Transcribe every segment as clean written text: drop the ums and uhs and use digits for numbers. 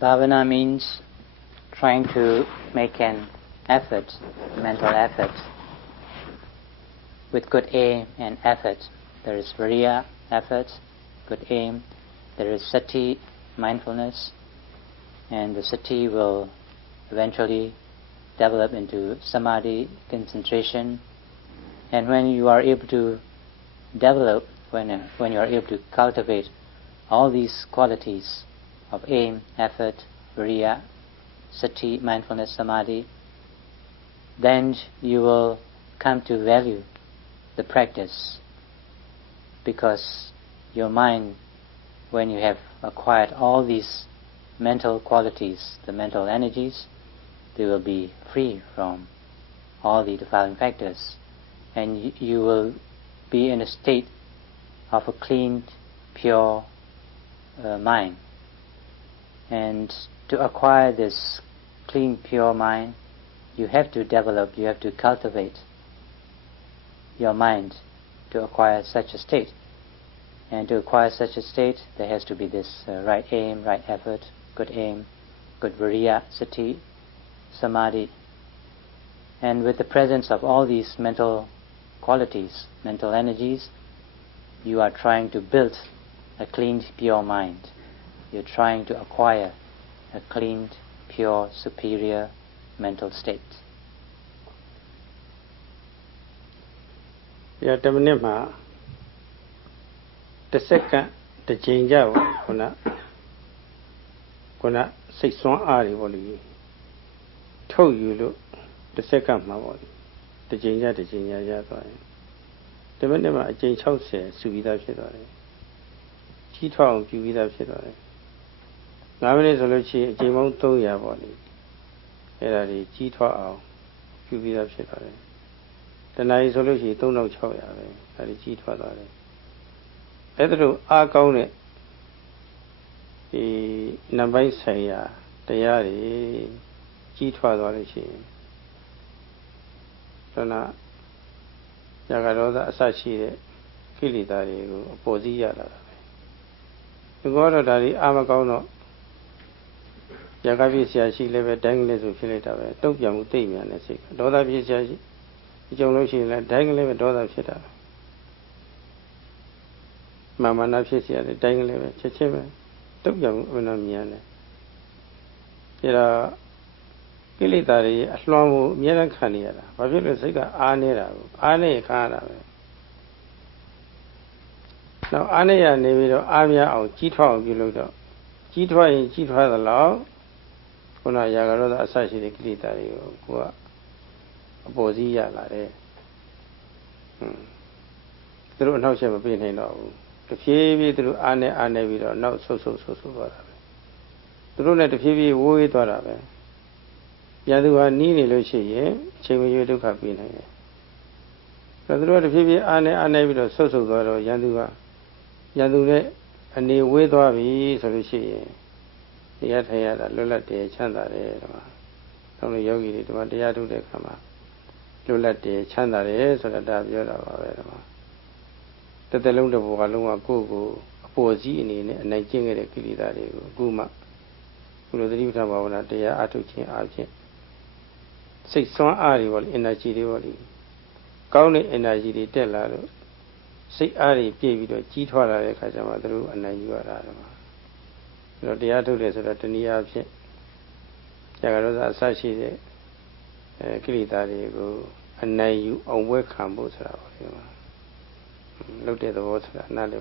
Bhavana means trying to make an effort, mental effort, with good aim and effort. There is viriya, effort, good aim. There is sati, mindfulness, and the sati will eventually develop into samadhi, concentration. And when you are able to develop, when you are able to cultivate all these qualities of aim, effort, viriya, sati, mindfulness, samadhi, then you will come to value the practice, because your mind, when you have acquired all these mental qualities, the mental energies, they will be free from all the defiling factors, and you will be in a state of a clean, pure mind. And to acquire this clean, pure mind, you have to develop, you have to cultivate your mind to acquire such a state. And to acquire such a state, there has to be this right aim, right effort, good aim, good viriya, sati, samadhi. And with the presence of all these mental qualities, mental energies, you are trying to build a clean, pure mind. You're trying to acquire a clean, pure, superior mental state. Yeah, the minute the second, the change out, kuna 6 one ari boli. Told you look the second ma boli. The change out, the minute a change house says, Subida Fidore. She told you without Fidore. Nowadays, Olochi, Jimon Toya boli. Era the G12, you without Fidore. The night solution don't know Choya, at the G12. Either I count it. The number say, they are the G12. So now, Yagaroda Sashi, Kilitari, Pozia. You go to the Amagono Yagavi, she live at Dangles with Filita, don't young Damian, and sick. Doda Pisashi, Jonoshi, like Dangle, Doda Fita. Mamma Napsia, the Dangle, Chechema, took young Unamiana. There are Kilitari, as long as Miran Caniera, but you say Anera, Ane Kana. Now, Anea Nevido, Amia, or G12, you look up. G12 the law, Kuna Yagaroda Asashi, the Kilitari, or Bozia, like through no shame of being in all. The Fivi through Ane Vido, not so. Through let the Fivi woo it or other. Yadua Nini Lucia, Chimmy, you look up in here. But through the Fivi Ane Vido, so Yadua. Yadure, a new way to have solution. Yet I had a Lula de Chandare. Only Yogi to what they are to the Kama. Lula de Chandare, so that I have your that the Lunda Waluma Gogo, a poesy in a Nigeria Kilidari, Guma, who the Rita Wawana, they are Atuchin Argent. 6 one arrival in a Gidi. County energy tell say Ari gave it a G12 Kajamadru and you are Adama. The other days at the near Yagarosa Sashi Kilitari go and now you on work Cambodia. Look at the water, not the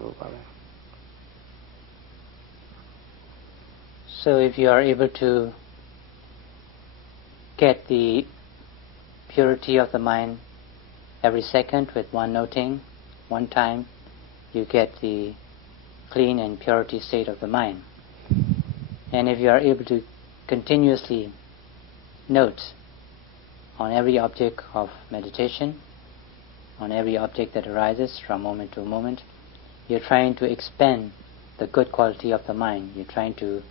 So if you are able to get the purity of the mind every second with one noting, one time, you get the clean and purity state of the mind. And if you are able to continuously note on every object of meditation, on every object that arises from moment to moment, you're trying to expand the good quality of the mind. You're trying to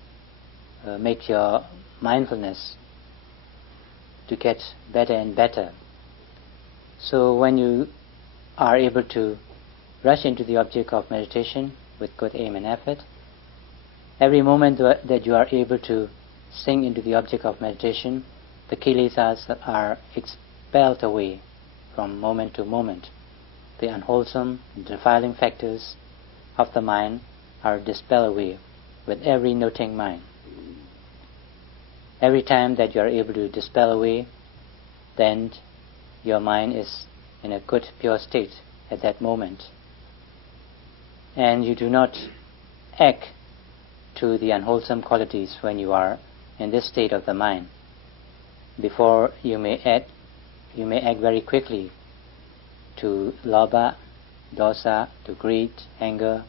make your mindfulness to get better and better. So when you are able to rush into the object of meditation with good aim and effort, every moment that you are able to sink into the object of meditation, the kilesas are expelled away from moment to moment. The unwholesome, defiling factors of the mind are dispelled away with every noting mind. Every time that you are able to dispel away, then your mind is in a good, pure state at that moment. And you do not act to the unwholesome qualities when you are in this state of the mind. Before you may act very quickly to lobha, dosa, to greed, anger,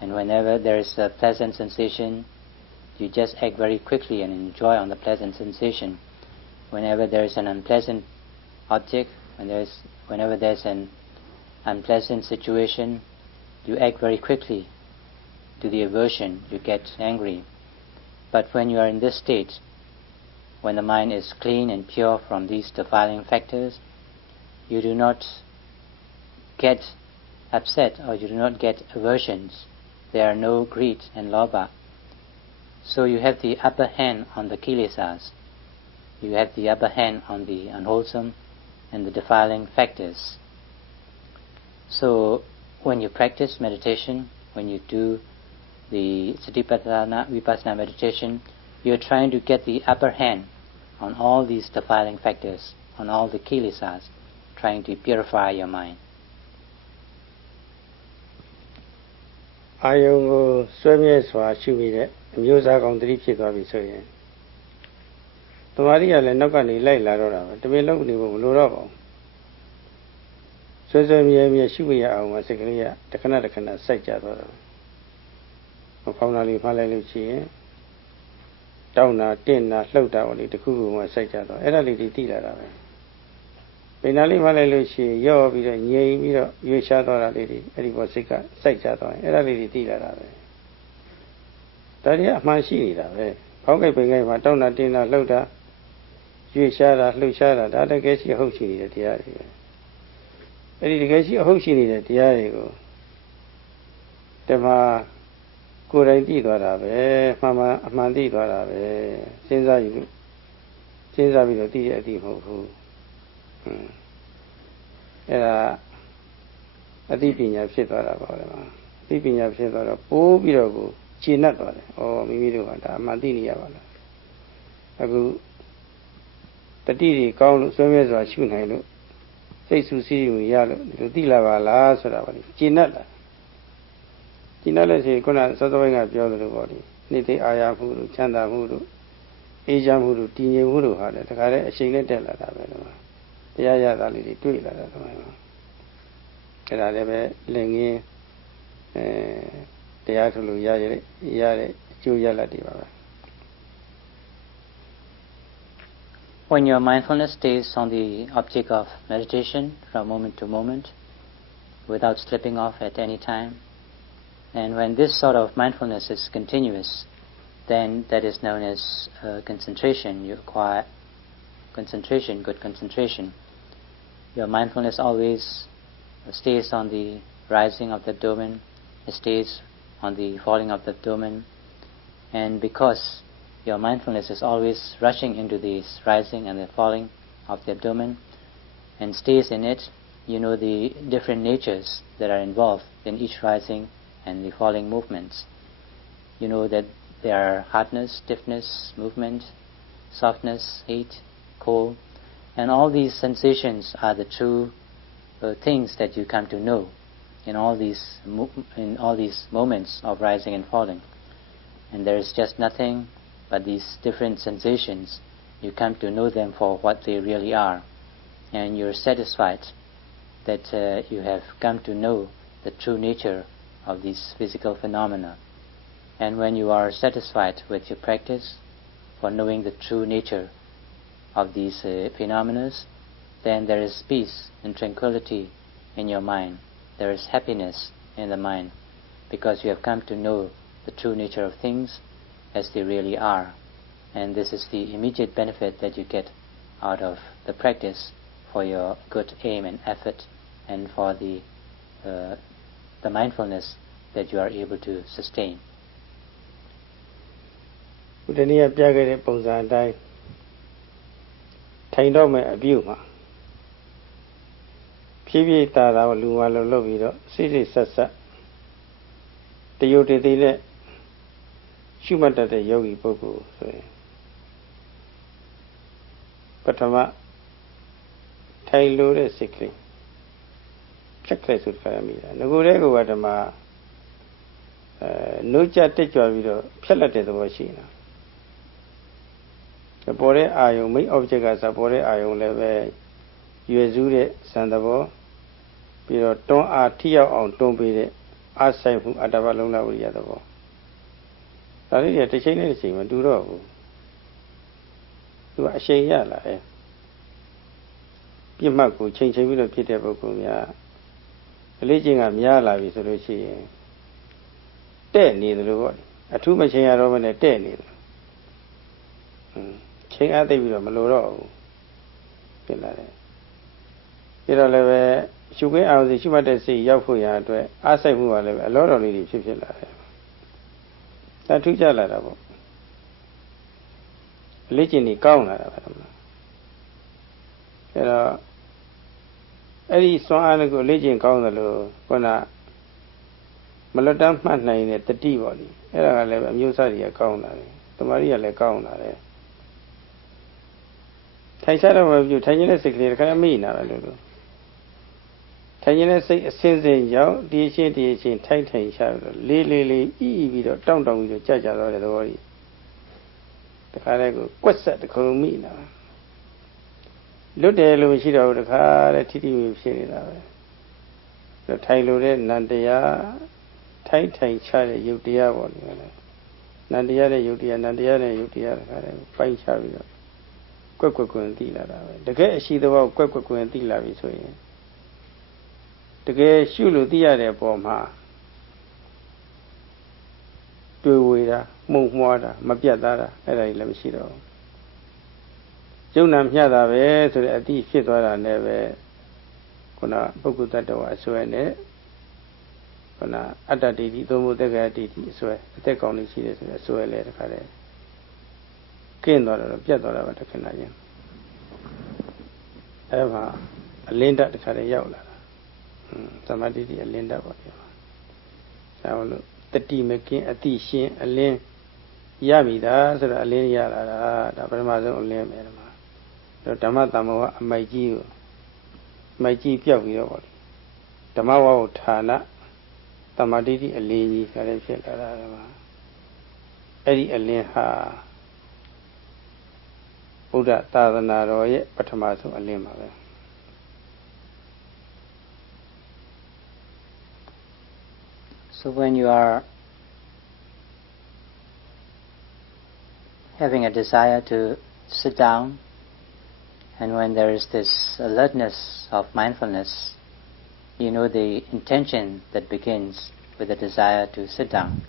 and whenever there is a pleasant sensation, you just act very quickly and enjoy on the pleasant sensation. Whenever there is an unpleasant object, whenever there is an unpleasant situation, you act very quickly to the aversion, you get angry. But when you are in this state, when the mind is clean and pure from these defiling factors, you do not get upset or you do not get aversions. There are no greed and lobha. So you have the upper hand on the kilesas. You have the upper hand on the unwholesome and the defiling factors. So when you practice meditation, when you do the Satipatthana Vipassana meditation, you're trying to get the upper hand on all these defiling factors, on all the kilesas, trying to purify your mind. အာယုံကိုစွဲမြဲစွာရှုမိတဲ့အမျိုးသားကောင်တတိဖြစ်သွားပြီဆိုရင်တမာရီကလည်းနောက်ကနေလိုက်လာတော့တာပဲတမင်လုံးနေဖို့မလိုတော့ပါဘူးစွဲမြဲရှုမိရအောင်မစိတ်ကလေးကတခဏစိုက်ကြသွားတာမဖောင်းတာလေးဖားလိုက်လို့ရှိရင်တောင်းတာတင့်တာလှုပ်တာပေါ့လေတခုခုမှစိုက်ကြသွားအဲ့ဒါလေးတွေသိလာတာပဲပိန်နာလေးဖားလိုက်လို့ရှိရင်ရော့ပြီးတော့ငြိမ်ပြီးတော့ရွေ့ရှားသွားတာလေးတွေအဲ့ဒီပေါ်စိတ်ကစိုက်ကြသွားရင်အဲ့ဒါလေးတွေသိလာတာပဲဒါတွေကအမှန်ရှိနေတာပဲဖောင်းကြိုက်ပိန်ကြိုက်မှာတောင်းတာတင့်တာလှုပ်တာရွေ့ရှားတာလှုပ်ရှားတာဒါတကယ်ရှိအဟုတ်ရှိနေတဲ့တရားတွေပဲအဲ့ဒီတကယ်ရှိအဟုတ်ရှိနေတဲ့တရားတွေကိုတမကိုယ်တိုင်သိသွားတာပဲမှန်အမှန်သိသွားတာပဲစဉ်းစားပြီးတော့သိရအသိမဟုတ်ဘူးအဲ့ဒါအသိပညာဖြစ်သွားတာပေါ့လေအသိပညာဖြစ်သွားတော့ပိုးပြီးတော့ကိုခြေနှက်သွားတယ်ဩမိမိတို့ကဒါအမှန်သိနေရပါလားအခုတတိတွေကောင်းလို့ဆွဲမြဲစွာရှုနိုင်လို့စိတ်ဆူဆီးမှုရလို့ဒီလိုသိလာပါလားဆိုတာပါလေခြေနှက်လာကျင်းတဲ့ဆိုခုနစောစောပိုင်းကပြောသလိုပေါ့ဒီနေ့သိအာရမှုတို့ချမ်းသာမှုတို့အေးချမ်းမှုတို့တည်ငြိမ်မှုတို့ဟာလည်းတခါတည်းအချိန်နဲ့တက်လာတာပဲတော့တရားရတာလေးတွေတွေ့လာတာတော့အဲ့ဒါလည်းပဲလင်ငင်းတရားထုတ်လို့ရတဲ့အကျိုးရလဒ်တွေပါပဲ When your mindfulness stays on the object of meditation from moment to moment without slipping off at any time, and when this sort of mindfulness is continuous, then that is known as concentration. You acquire concentration, good concentration. Your mindfulness always stays on the rising of the abdomen, it stays on the falling of the abdomen, and because your mindfulness is always rushing into this rising and the falling of the abdomen and stays in it, you know the different natures that are involved in each rising and the falling movements. You know that there are hardness, stiffness, movement, softness, heat, cold, and all these sensations are the true things that you come to know in all these moments of rising and falling. And there is just nothing but these different sensations. You come to know them for what they really are, and you're satisfied that you have come to know the true nature of these physical phenomena. And when you are satisfied with your practice for knowing the true nature of these phenomena, then there is peace and tranquility in your mind. There is happiness in the mind because you have come to know the true nature of things as they really are. And this is the immediate benefit that you get out of the practice for your good aim and effort and for the mindfulness that you are able to sustain. ဥ ဒီနေ့ပြခဲ့တဲ့ပုံစံအတိုင်းထိုင်တော့မဲ့အပြုမှာဖြည်းဖြည်းတာတာလူမှလုံလုပ်ပြီးတော့စိစိဆက်ဆက်တယုတ်တည်နဲ့ရှုမှတ်တတ်တဲ့ယောဂီပုဂ္ဂိုလ်ဆိုရင်ပထမထိုင်လို့တဲ့စိတ်ကလေးဖြတ်ခဲ့ဆိုကြရမိတာငကိုယ်တဲ့ကဓမ္မနှုတ်ကြတက်ကြွပြီးတော့ဖြတ်လက်တဲ့သဘောရှိနေတာပေါ်တဲ့အာယုံမိတ် object ကစားပေါ်တဲ့အာယုံလည်းပဲရွယ်စုတဲ့ဇန်သဘောပြီးတော့တွန်းအားထိရောက်အောင်တွန်းပေးတဲ့အားဆိုင်မှုအတ္တဘလုံးလဝိရိယသဘောဒါလေးတွေတစ်ချိန်နဲ့တစ်ချိန်မတူတော့ဘူးသူကအရှိန်ရလာတယ်ပြစ်မှတ်ကိုချိန်ပြီးတော့ဖြစ်တဲ့ပုဂ္ဂိုလ်များအလေးချင်းကများလာပြီဆိုလို့ရှိရင်တဲ့နေတယ်လို့ပေါ့အထူးမချိန်ရတော့မနဲ့တဲ့နေတယ်ချိန်အားသိပြီးတော့မလိုတော့ဘူးဖြစ်လာတယ်ပြီးတော့လည်းပဲရှုခွင့်အောင်စီရှုမှတ်တဲ့စိတ်ရောက်ဖို့ရအတွက်အားစိုက်မှုကလည်းပဲအလောတော်လေးတွေဖြစ်လာတယ်ဒါထူးခြားလာတာပေါ့အလေးချင်းကြီးကောင်းလာတာပဲအဲ့တော့အဲ့ဒီစွမ်းအားကိုအလေးချင်းကောင်းတယ်လို့ခုနမလွတ်တမ်းမှတ်နိုင်တဲ့တတိပေါ့လေအဲ့ဒါကလည်းအမျိုးအစားတွေကကောင်းလာတယ်တမာရီကလည်းကောင်းလာတယ်ထိုင်ရှားတော့မပြုထိုင်နေတဲ့စိတ်ကလေးတစ်ခါမိနေတာပဲလို့ထိုင်နေတဲ့စိတ်အစင်းစင်းကြောင့်ဒီရှင်းထိုင်ရှားပြီးတော့လေးဤပြီးတော့တောင့်ပြီးတော့ကြာတော့တဲ့သဘောကြီးတခါတည်းကိုကွက်ဆက်တစ်ခုမိနေတာလွတ်တယ်လို့ရှိတော့တခါတည်းထိထိမိဖြစ်နေတာပဲထိုင်လို့တဲ့နန္တရားထိုင်ချတဲ့ယုတ်တရားပေါ့လေနန္တရားနဲ့ယုတ်တရားနန္တရားနဲ့ယုတ်တရားတခါတည်းပိုင်ချပြီးတော့ကွက်ကွင်သိလာတာပဲတကယ်အရှိသဘောကွက်ကွင်သိလာပြီဆိုရင်တကယ်ရှုလို့သိရတဲ့အပေါ်မှာတွေ့ဝေတာမှုံမွားတာမပြတ်သားတာအဲ့ဒါကြီးလည်းမရှိတော့ဘူးယုံနာမျှတာပဲဆိုတဲ့အတိဖြစ်သွားတာနဲ့ပဲခုနပုဂ္ဂိုလ်တ attva အစွဲနဲ့ခုနအတ္တတိတိသုံးဖို့တက္ကရာတိတိအစွဲအသက်ကောင်းနေရှိတယ်ဆိုတဲ့အစွဲလဲတခါတည်းကင်းသွားတော့ပြတ်သွားတာပဲတစ်ခဏချင်းအဲ့မှာအလင်းတက်တခါတည်းရောက်လာတာသမာဓိတိအလင်းတက်ပါပြောဒါလို့တတိမကင်းအတိရှင်အလင်းရပြီသားဆိုတော့အလင်းရလာတာဒါပထမဆုံးအလင်းပဲဓမ္မဓမ္မတမ္မောအမိုက်ကြီးကိုမိုက်ကြီးပြောက်ပြီးတော့ပေါ့ဓမ္မဝါဟုဌာနသမာဓိတိအလင်းကြီးဆိုတဲ့ဖြစ်လာတာဓမ္မအဲ့ဒီအလင်းဟာဘုရားသာသနာတော်ရဲ့ပထမဆုံးအလင်းပါပဲSo when you are having a desire to sit down, and when there is this alertness of mindfulness, you know the intention that begins with the desire to sit down.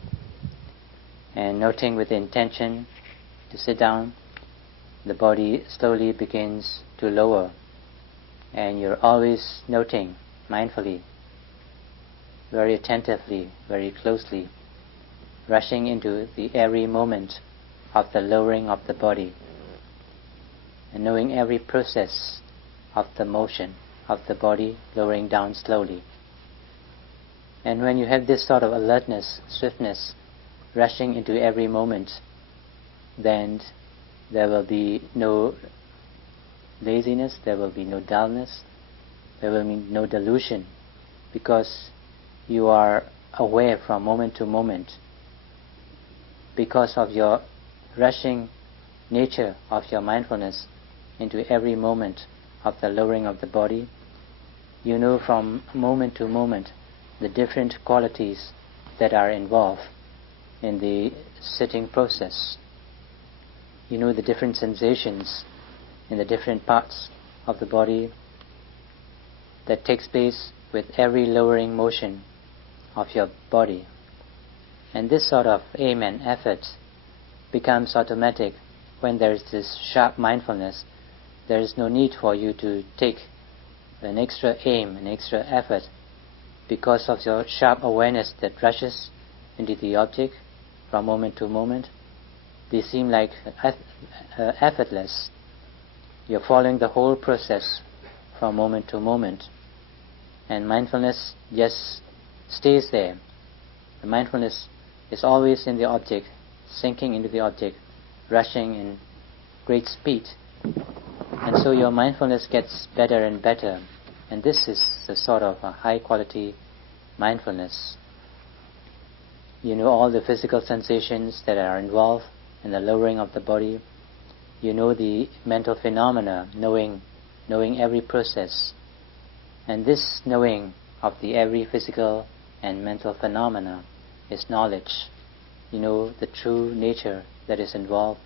And noting with the intention to sit down, the body slowly begins to lower, and you're always noting mindfully, very attentively, very closely, rushing into every moment of the lowering of the body, and knowing every process of the motion of the body lowering down slowly. And when you have this sort of alertness, swiftness, rushing into every moment, then there will be no laziness, there will be no dullness, there will be no delusion, because you are aware from moment to moment. Because of your rushing nature of your mindfulness into every moment of the lowering of the body, you know from moment to moment the different qualities that are involved in the sitting process. You know the different sensations in the different parts of the body that takes place with every lowering motion of your body. And this sort of aim and effort becomes automatic when there is this sharp mindfulness. There is no need for you to take an extra aim, an extra effort, because of your sharp awareness that rushes into the object from moment to moment. they seem like effortless. You're following the whole process from moment to moment. And mindfulness just stays there. The mindfulness is always in the object, sinking into the object, rushing in great speed. And so your mindfulness gets better and better. And this is a sort of a high quality mindfulness. You know all the physical sensations that are involved in the lowering of the body. You know the mental phenomena, knowing every process. And this knowing of the every physical and mental phenomena is knowledge. You know the true nature that is involved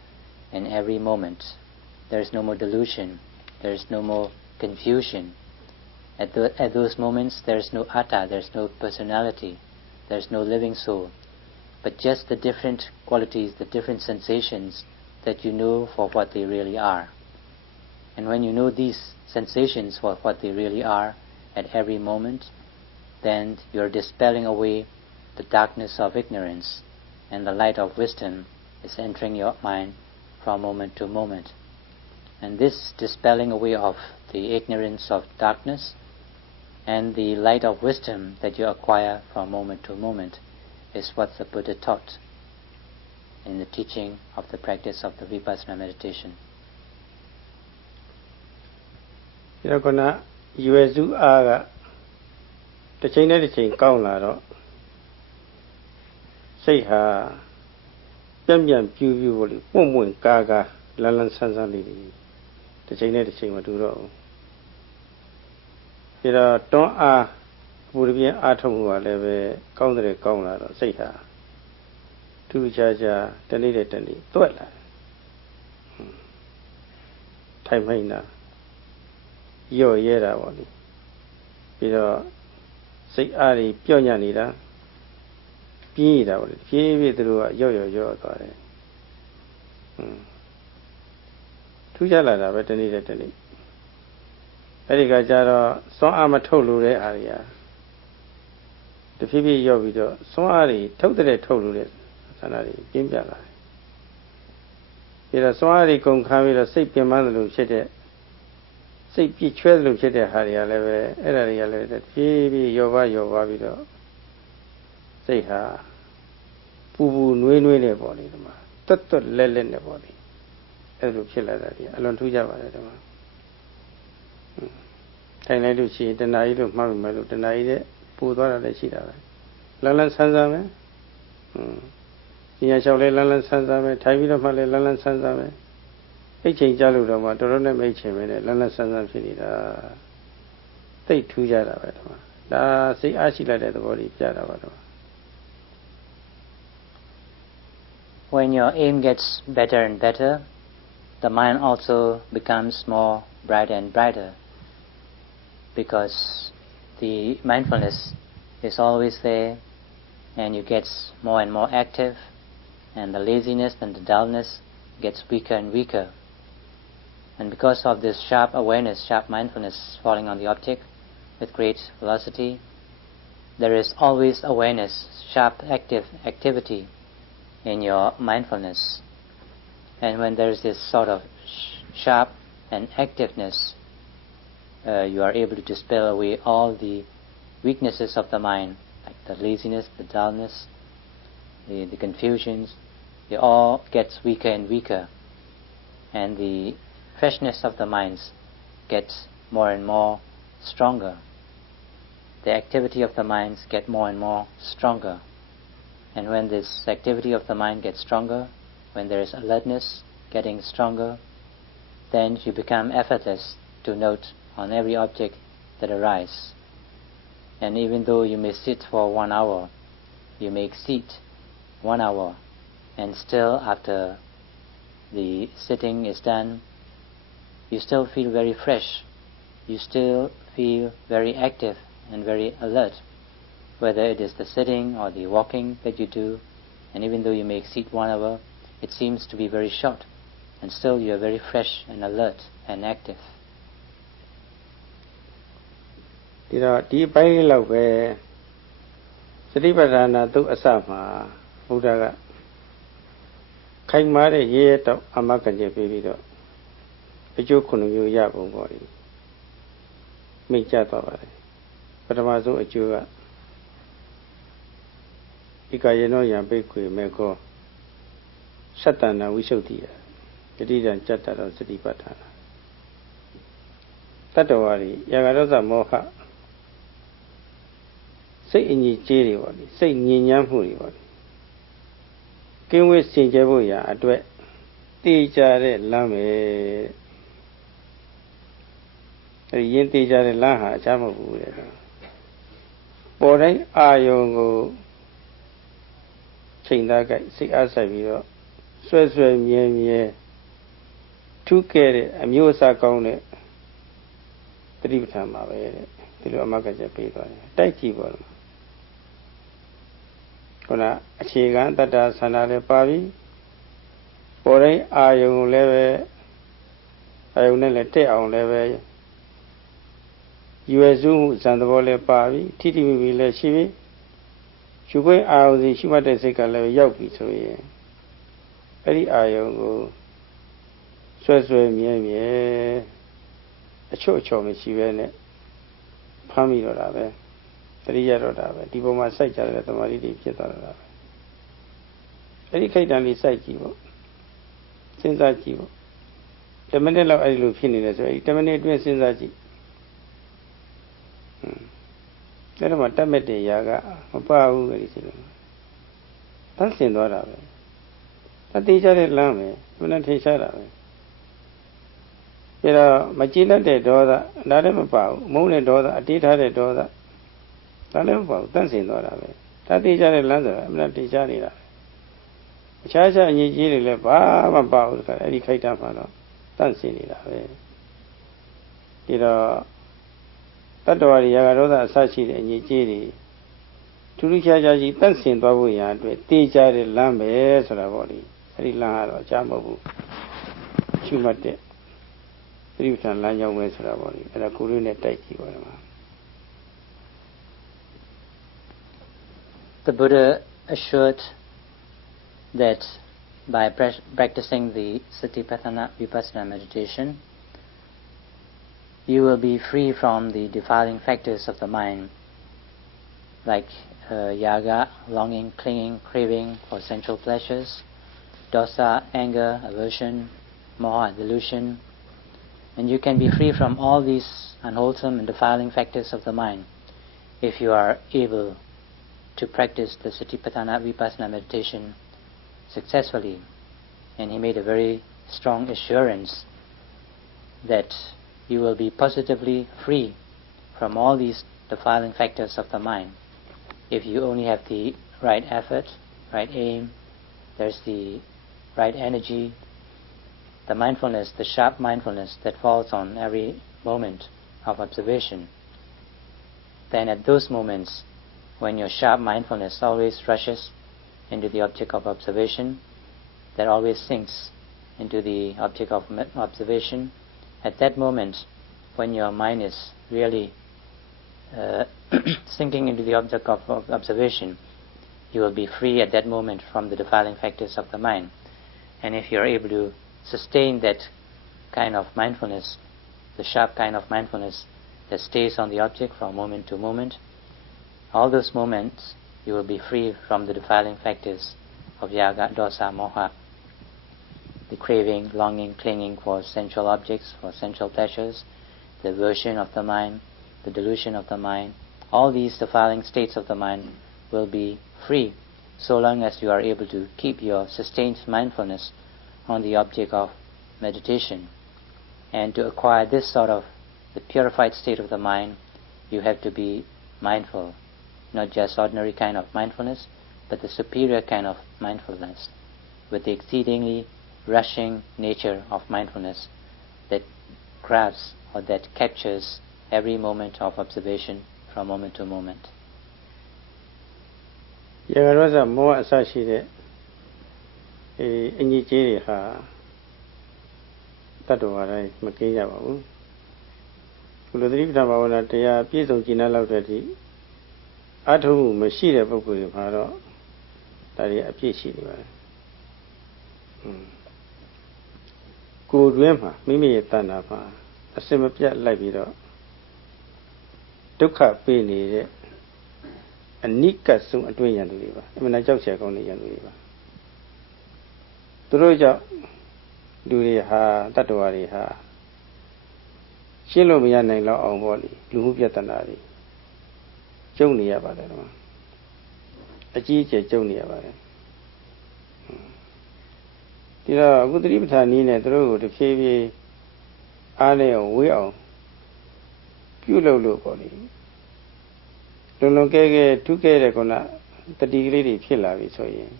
in every moment. There is no more delusion. There is no more confusion. At those moments there is no atta, there is no personality, there is no living soul, but just the different qualities, the different sensations that you know for what they really are. And when you know these sensations for what they really are at every moment, then you're dispelling away the darkness of ignorance, and the light of wisdom is entering your mind from moment to moment. And this dispelling away of the ignorance of darkness and the light of wisdom that you acquire from moment to moment is what the Buddha taught in the teaching of the practice of the Vipassana meditation. ဒီတော့ကရွယ်စုအားကတစ်ချိန်နဲ့တစ်ချိန်ကောင်းလာတော့စိတ်ဟာပြန့်ပြန့်ပြူးပြူးပေါ့လေပွန့်ပွန့်ကားကားလန်းလန်းဆန်းဆန်းလေးတစ်ချိန်နဲ့တစ်ချိန်မတူတော့ဘူးဒီတော့တွန်းအားပူပြင်းအားထုတ်မှုကလည်းပဲကောင်းတဲ့ကောင်းလာတော့စိတ်ဟာထူးခြားခြားတနေ့တဲ့တနေ့တွက်လာထိုင်မိန်တာရော့ရဲတာပေါ့လေပြီးတော့စိတ်အားတွေပြော့ညံ့နေတာပြင်းနေတာပေါ့လေဖြည်းဖြည်းသူတို့ကရော့သွားတယ်ထူးခြားလာတာပဲတနေ့တဲ့တနေ့အဲ့ဒီကကြတော့စွမ်းအားမထုတ်လို့တဲ့အားတွေဟာတဖြည်းဖြည်းရော့ပြီးတော့စွမ်းအားတွေထုတ်တဲ့ထုတ်လို့တဲ့ဆန္ဒတွေပြင်းပြလာတယ်ပြီးတော့စွမ်းအားတွေကုန်ခန်းပြီးတော့စိတ်ပင်ပန်းသလိုဖြစ်တဲ့စိတ်ပြည့်ချွဲသလိုဖြစ်တဲ့ဟာတွေကလည်းပဲအဲ့ဒါတွေကလည်းတဖြည်းဖြည်းရောပါပြီးတော့စိတ်ဟာပူနွေးနဲ့ပေါ့လေဒီမှာတွတ်လက်နဲ့ပေါ့လေအဲ့လိုဖြစ်လာတာဒီအလွန်ထူးကြပါတယ်ဒီမှာထိုင်လိုက်လို့ရှိရင်တဏှာကြီးလို့မှတ်မယ်လို့တဏှာကြီးတဲ့ပူသွားတာလည်းရှိတာပဲလန်းလန်းဆန်းဆန်းပဲဉာဏ်လျှောက်လဲလန်းလန်းဆန်းဆန်းပဲထိုင်ပြီးတော့မှလည်းလန်းလန်းဆန်းဆန်းပဲအိတ်ချိန်ကြလို့တော့မှတော်တော်နဲ့မိတ်ချိန်ပဲနဲ့လန်းလန်းဆန်းဆန်းဖြစ်နေတာသိထူးကြတာပဲဒီမှာဒါစိတ်အားရှိလိုက်တဲ့သဘောကြီးပြတာပါတော့ When your aim gets better and better, the mind also becomes more brighter and brighter, because the mindfulness is always there, and you get more and more active, and the laziness and the dullness gets weaker and weaker. And because of this sharp awareness, sharp mindfulness falling on the object with great velocity, there is always awareness, sharp activity in your mindfulness. And when there is this sort of sharp and activeness, you are able to dispel away all the weaknesses of the mind, like the laziness, the dullness, the confusions. It all gets weaker and weaker, and the freshness of the minds gets more and more stronger. The activity of the minds get more and more stronger. And when this activity of the mind gets stronger, when there is alertness getting stronger, then you become effortless to note on every object that arises. And even though you may sit for 1 hour, you may exceed 1 hour, and still after the sitting is done, you still feel very fresh, you still feel very active and very alert, whether it is the sitting or the walking that you do. And even though you may exceed 1 hour, it seems to be very short, and still you are very fresh and alert and active. ဒီတော့ဒီပိုင်းလောက်ပဲစတိပဋ္ဌာနာသုအစမှာဘုရားက ခိုင်မာတဲ့ရဲရဲတောက်အာမခံချက်ပေးပြီးတော့အကျိုးခုနှစ်မျိုးရပုံပေါ်တယ်မိတ်ကြတော့ပါတယ်ပထမဆုံးအကျိုးကဒီကာယေနောယံပိတ်ခွေမေခောသတ္တနာဝိသုဒ္ဓိယတတိတံကြတ္တရောစတိပဋ္ဌာနာတတ္တဝါတွေယာဂရောသမောဟစိတ်အညီကျေးတွေပေါ့လေစိတ်ညဉ့်ညမ်းမှုတွေပေါ့လေကင်းဝေးစင်ကြယ်ဖို့ရာအတွက်တည်ကြတဲ့လမ်းပဲအဲဒီရင်တည်ကြတဲ့လမ်းဟာအချမ်းမဟုတ်ဘူးတဲ့ပေါ်တိုင်းအာယုံကိုချိန်သားကြိုက်စိတ်အားဆိုင်ပြီးတော့ဆွဲဆွဲမြဲမြဲထူးကဲတဲ့အမျိုးအစားကောင်းတဲ့တတိပဋ္ဌာန်ပါပဲတဲ့ဒီလိုအမကချက်ပေးသွားတယ်တိုက်ကြည့်ပါတော့ခုနအခြေခံတတ္တဆန္ဒလည်းပါပြီပေါ်တိုင်းအာယုံလည်းပဲအာယုံနဲ့လည်းတက်အောင်လည်းပဲရွယ်စုမှုဇန်သဘောလည်းပါပြီထိတိမိမိလည်းရှိပြီရှုခွင့်အာယုံစီရှိမှတ်တဲ့စိတ်ကလည်းရောက်ပြီဆိုရင်အဲ့ဒီအာယုံကိုဆွဲဆွဲမြဲမြဲအချွတ်အချော်မရှိပဲနဲ့ဖမ်းမိတော့တာပဲတတိယတော့တာပဲဒီပုံမှာစိုက်ကြတဲ့သမာဓိတွေဖြစ်သွားတာပဲအဲ့ဒီခိတ္တန်လေးစိုက်ကြည့်ပေါ့စဉ်းစားကြည့်ပေါ့10မိနစ်လောက်အဲ့ဒီလိုဖြစ်နေတယ်ဆိုရင်10မိနစ်အတွင်းစဉ်းစားကြည့်အဲ့တော့မှတတ်မဲ့တဲ့ຢာကမပါဘူးအဲ့ဒီဆိုတော့သတ်ဆင်သွားတာပဲအသေးချတဲ့လမ်းပဲမနဲ့ထိရှားတာပဲဒါတော့မကြည်လက်တဲ့ဒေါသဒါလည်းမပါဘူးမုန်းတဲ့ဒေါသအတေးထားတဲ့ဒေါသဒါလည်းမပါဘူးသတ်ဆင်သွားတာပဲဒါသေးချတဲ့လမ်းဆိုတာအမှန်တရားနေတာအခြားခြားအငြိကြီးတွေလည်းဘာမှမပါဘူးခါအဲ့ဒီခိုက်တာမှတော့သတ်ဆင်နေတာပဲဒါတော့တတ္တဝါတွေရာဂဒေါသအစရှိတဲ့အငြိကြီးတွေထူးထူးခြားခြားကြီးသတ်ဆင်သွားဖို့ရာအတွက်တေးကြတဲ့လမ်းပဲဆိုတာပေါ့လေအဲ့ဒီလမ်းကတော့အချမ်းမဟုတ်ဘူးရှုမှတ်တဲ့သတိပဋ္ဌာန်လမ်းကြောင်းပဲဆိုတာပေါ့လေအဲ့ဒါကိုယ်လေးနဲ့တိုက်ကြည့်ပါတော့ The Buddha assured that by practicing the Satipatthana Vipassana meditation, you will be free from the defiling factors of the mind, like yaga, longing, clinging, craving for sensual pleasures, dosa, anger, aversion, moha, delusion, and you can be free from all these unwholesome and defiling factors of the mind if you are able to practice the Satipatthana Vipassana meditation successfully. And he made a very strong assurance that you will be positively free from all these defiling factors of the mind. If you only have the right effort, right aim, there's the right energy, the mindfulness, the sharp mindfulness that falls on every moment of observation, then at those moments when your sharp mindfulness always rushes into the object of observation, that always sinks into the object of observation, at that moment when your mind is really sinking into the object of observation, you will be free at that moment from the defiling factors of the mind. And if you are able to sustain that kind of mindfulness, the sharp kind of mindfulness that stays on the object from moment to moment, all those moments you will be free from the defiling factors of yaga, dosa, moha, the craving, longing, clinging for sensual objects, for sensual pleasures, the aversion of the mind, the delusion of the mind. All these defiling states of the mind will be free so long as you are able to keep your sustained mindfulness on the object of meditation. And to acquire this sort of the purified state of the mind, you have to be mindful, not just ordinary kind of mindfulness, but the superior kind of mindfulness, with the exceedingly rushing nature of mindfulness that grabs or that captures every moment of observation from moment to moment. ယေဂရောဇမောဟအစရှိတဲ့အငြိကြီးတွေဟာတတ္တဝါတိုင်းမကင်းကြပါဘူးဘုလိုသတိပဋ္ဌာန်ဘာဝနာတရားပြည့်စုံကျင့်တဲ့လောက်တဲ့အထိအထုံးမှုမရှိတဲ့ပုဂ္ဂိုလ်တွေမှာတော့ဒါတွေအပြည့်ရှိနေပါတယ် ကိုယ်တွင်မှာမိမိရဲ့တဏ္ဍာမှာအစင်မပြတ်လိုက်ပြီးတော့ဒုက္ခပေးနေတဲ့အနိကဆုံးအတွင်းရန်သူတွေပါအမှန်ကြောက်เสียကောင်းတဲ့ရန်သူတွေပါသူတို့ကြောင့်လူတွေဟာတတ္တဝါတွေဟာရှင်းလို့မရနိုင်တော့အောင်ပေါ့လေလူမှုပြဿနာတွေကျုံနေရပါတယ်တော့အကြီးအကျယ်ကျုံနေရပါတယ်ဒီတော့အခုသတိပဋ္ဌာန်နည်းနဲ့သူတို့ကိုတစ်ဖြည်းဖြည်းအားနဲ့ဝေးအောင်ပြုလုပ်လို့ပေါ့လေလုံလုံကဲကဲထုခဲတဲ့ကောတတိကလေးတွေဖြစ်လာပြီဆိုရင်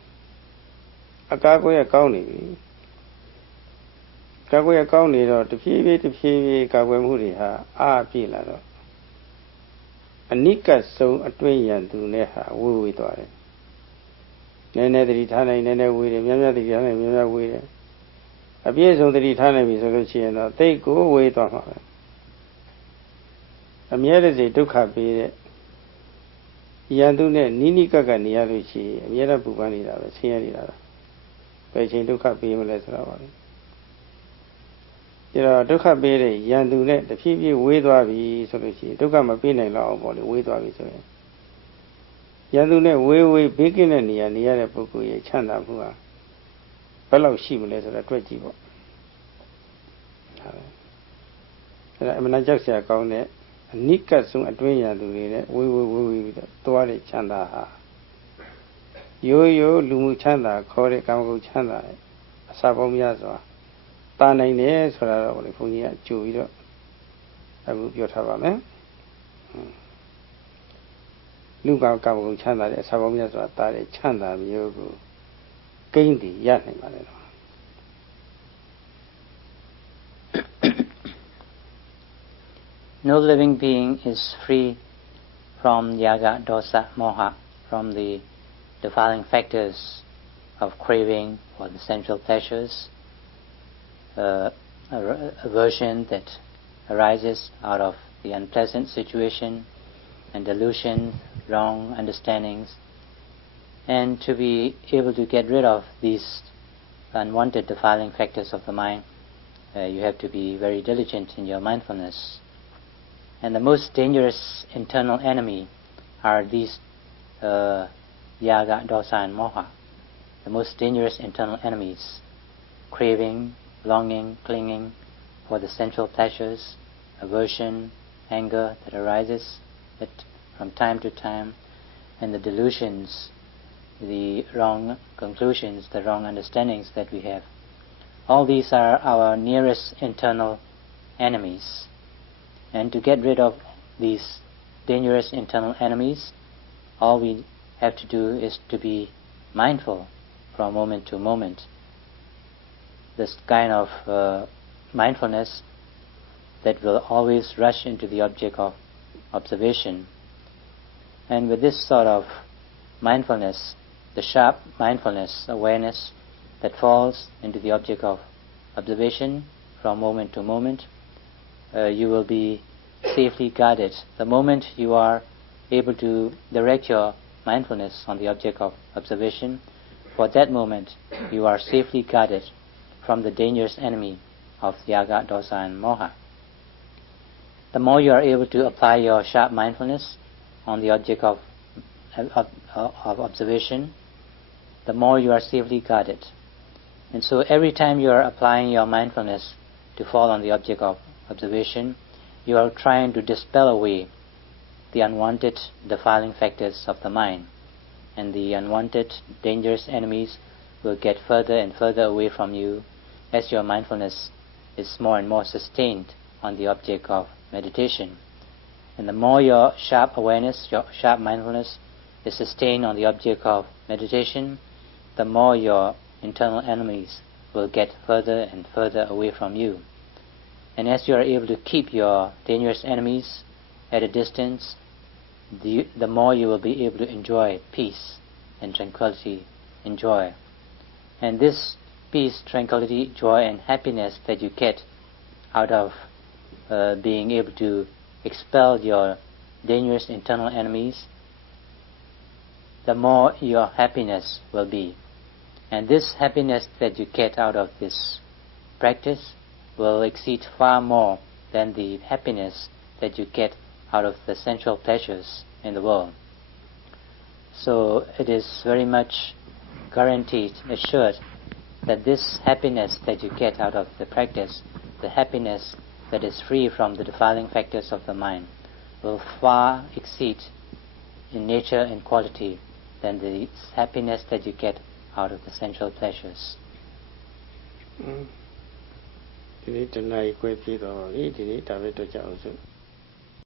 အကားကိုရကောင်းနေပြီကာကွယ်ကောင်းနေတော့တဖြည်းဖြည်းကာကွယ်မှုတွေဟာအားပြည့်လာတော့အနိကဆုံးအတွင်းရန်သူနဲ့ဟာဝေးသွားတယ်နည်းနည်းသတိထားနိုင်နည်းနည်းဝေးတယ်များများသတိထားနိုင်များများဝေးတယ်အပြည့်စုံသတိထားနိုင်ပြီဆိုလို့ရှိရင်တော့သိကိုဝေးသွားမှာပဲအမြဲတစေဒုက္ခပေးတဲ့ရန်သူနဲ့နိနိကကနေရလို့ရှိရင်အမြဲတမ်းပူပန်နေတာပဲဆင်းရဲနေတာပဲဘယ်ချိန်ဒုက္ခပေးမလဲဆိုတော့ပါလေဒါတော့ဒုက္ခပေးတဲ့ရန်သူနဲ့တဖြည်းဖြည်းဝေးသွားပြီဆိုလို့ရှိရင်ဒုက္ခမပေးနိုင်တော့အောင်ပေါ့လေဝေးသွားပြီဆိုရင်ရန်သူနဲ့ဝေးဘေးကင်းတဲ့နေရာနေရတဲ့ပုဂ္ဂိုလ်ရဲ့ချမ်းသာမှုဟာဘယ်လောက်ရှိမလဲဆိုတာတွေ့ကြည့်ပေါ့ဟုတ်တယ်အဲ့ဒါအမှန်ကြောက်စရာကောင်းတဲ့အနိကဆုံးအတွင်းရန်သူတွေနဲ့ဝေးပြီးတော့သွားတဲ့ချမ်းသာဟာရိုးလူမှုချမ်းသာခေါ်တဲ့ကာမဂုဏ်ချမ်းသာအစာပေါင်းများစွာတာနိုင်တယ်ဆိုတာတော့ဘုန်းကြီးကကြိုပြီးတော့အခုပြောထားပါမယ်လူကကာမဂုဏ်ချမ်းသာတဲ့အစာပေါင်းများစွာတာတဲ့ချမ်းသာမျိုးကိုကိန်းတည်ရနိုင်ပါလေတော့ No living being is free from yaga, dosa, moha, from the defiling factors of craving for the sensual pleasures, aversion that arises out of the unpleasant situation and delusion, wrong understandings, and to be able to get rid of these unwanted defiling factors of the mind, you have to be very diligent in your mindfulness. And the most dangerous internal enemy are these yaga, dosa and moha. The most dangerous internal enemies, craving, longing, clinging for the sensual pleasures, aversion, anger that arises from time to time, and the delusions, the wrong conclusions, the wrong understandings that we have. All these are our nearest internal enemies. And to get rid of these dangerous internal enemies, all we have to do is to be mindful from moment to moment. This kind of mindfulness that will always rush into the object of observation. And with this sort of mindfulness, the sharp mindfulness, awareness that falls into the object of observation from moment to moment, you will be safely guarded. The moment you are able to direct your mindfulness on the object of observation, for that moment you are safely guarded from the dangerous enemy of yaga, dosa and moha. The more you are able to apply your sharp mindfulness on the object of observation, the more you are safely guarded. And so every time you are applying your mindfulness to fall on the object of observation, you are trying to dispel away the unwanted defiling factors of the mind, and the unwanted dangerous enemies will get further and further away from you as your mindfulness is more and more sustained on the object of meditation. And the more your sharp awareness, your sharp mindfulness is sustained on the object of meditation, the more your internal enemies will get further and further away from you. And as you are able to keep your dangerous enemies at a distance, the more you will be able to enjoy peace and tranquility and joy. And this peace, tranquility, joy and happiness that you get out of being able to expel your dangerous internal enemies, the more your happiness will be. And this happiness that you get out of this practice will exceed far more than the happiness that you get out of the sensual pleasures in the world. So it is very much guaranteed, assured, that this happiness that you get out of the practice, the happiness that is free from the defiling factors of the mind, will far exceed in nature and quality than the happiness that you get out of the sensual pleasures. ဒီနေ့တနားကိုပြည့်တော့ဒီနေ့ဒါပဲတော့ကြအောင်စို့